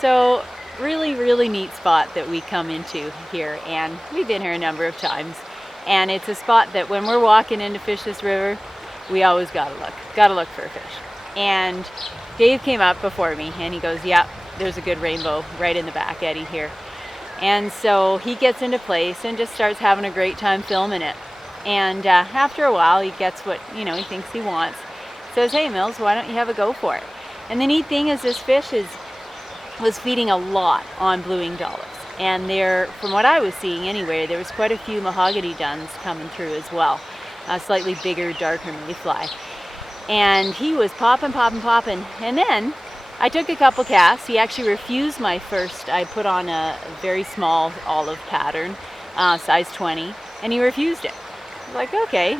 So really neat spot that we come into here, and we've been here a number of times, and it's a spot that when we're walking in to fish this river, we always gotta look for a fish. And Dave came up before me and he goes, yeah, there's a good rainbow right in the back eddy here. And so he gets into place and just starts having a great time filming it. And after a while he gets what he thinks he wants. Says, hey Mills, why don't you have a go for it? And the neat thing is this fish was feeding a lot on blue-winged olives, and from what I was seeing anyway, there was quite a few mahogany duns coming through as well, a slightly bigger, darker mayfly, and he was popping, and then I took a couple casts. He actually refused my first. I put on a very small olive pattern, size 20, and he refused it. I was like, okay.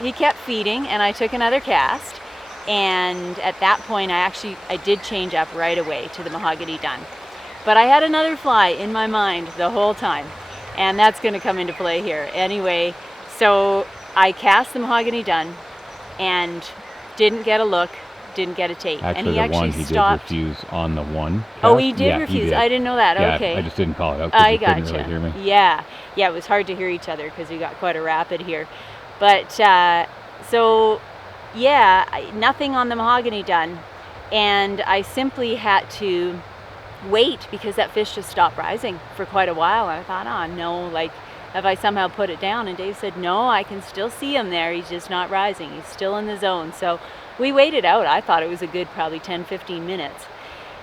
He kept feeding, and I took another cast. And at that point, I did change up right away to the mahogany dun. But I had another fly in my mind the whole time, and that's going to come into play here. Anyway, so I cast the mahogany dun and didn't get a look, didn't get a take. Actually, and he stopped. Did refuse on the one cast. Oh, he did refuse. He did. I didn't know that. Yeah, okay. I just didn't call it out because you couldn't really hear me. Yeah, it was hard to hear each other because we got quite a rapid here. But so... yeah, nothing on the mahogany dun, and I simply had to wait because that fish just stopped rising for quite a while. And I thought, oh no, have I somehow put it down? And Dave said, no, I can still see him there. He's just not rising. He's still in the zone. So we waited out. I thought it was a good probably 10-15 minutes,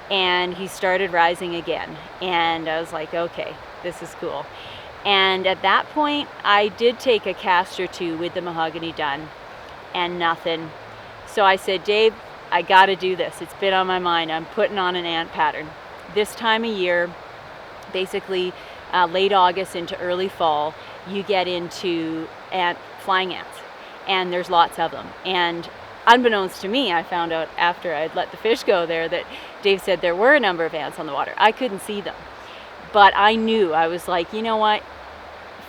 and he started rising again. And I was like, okay, this is cool. And at that point, I did take a cast or two with the mahogany dun, and nothing. So I said, Dave, I gotta do this. It's been on my mind. I'm putting on an ant pattern. This time of year, basically late August into early fall, you get into flying ants, and there's lots of them. And unbeknownst to me, I found out after I'd let the fish go there that Dave said there were a number of ants on the water. I couldn't see them, but I knew. I was like, you know what?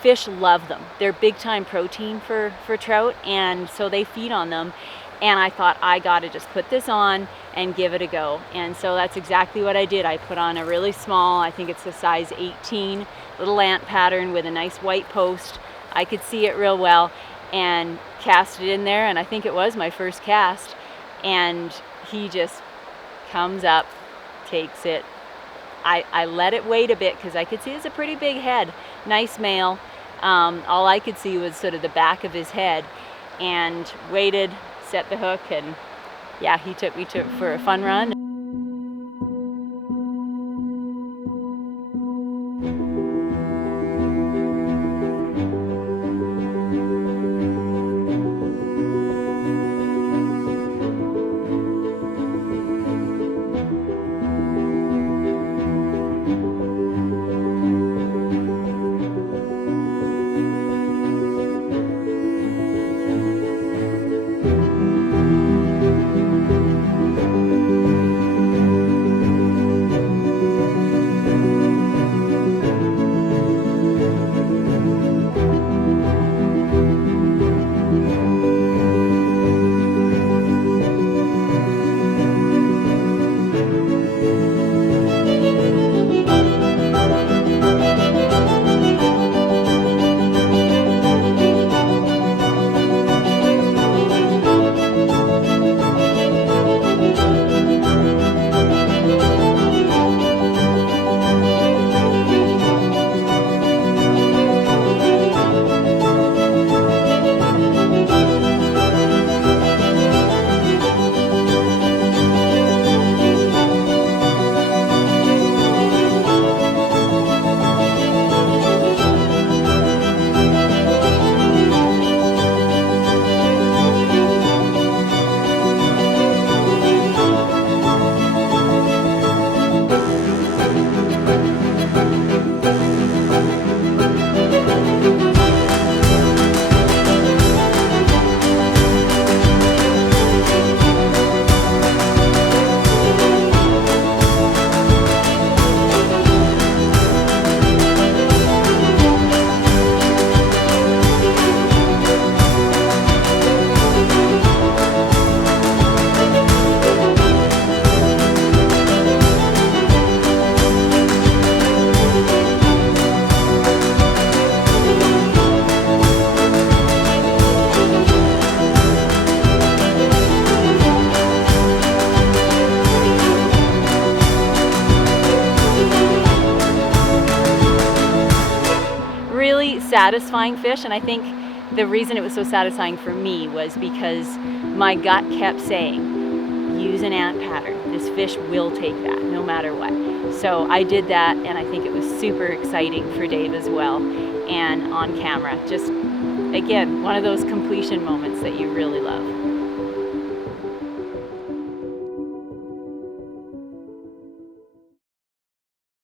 fish love them. They're big time protein for trout, and so they feed on them. And I thought, I gotta just put this on and give it a go. And so that's exactly what I did. I put on a really small, I think it's a size 18, little ant pattern with a nice white post. I could see it real well, and cast it in there, and I think it was my first cast. And he just comes up, takes it. I let it wait a bit because I could see it's a pretty big head, nice male. All I could see was sort of the back of his head, and waited, set the hook, and yeah, he took me for a fun run. Satisfying fish, and I think the reason it was so satisfying for me was because my gut kept saying, use an ant pattern. This fish will take that no matter what. So I did that, and I think it was super exciting for Dave as well, and on camera. Just, again, one of those completion moments that you really love.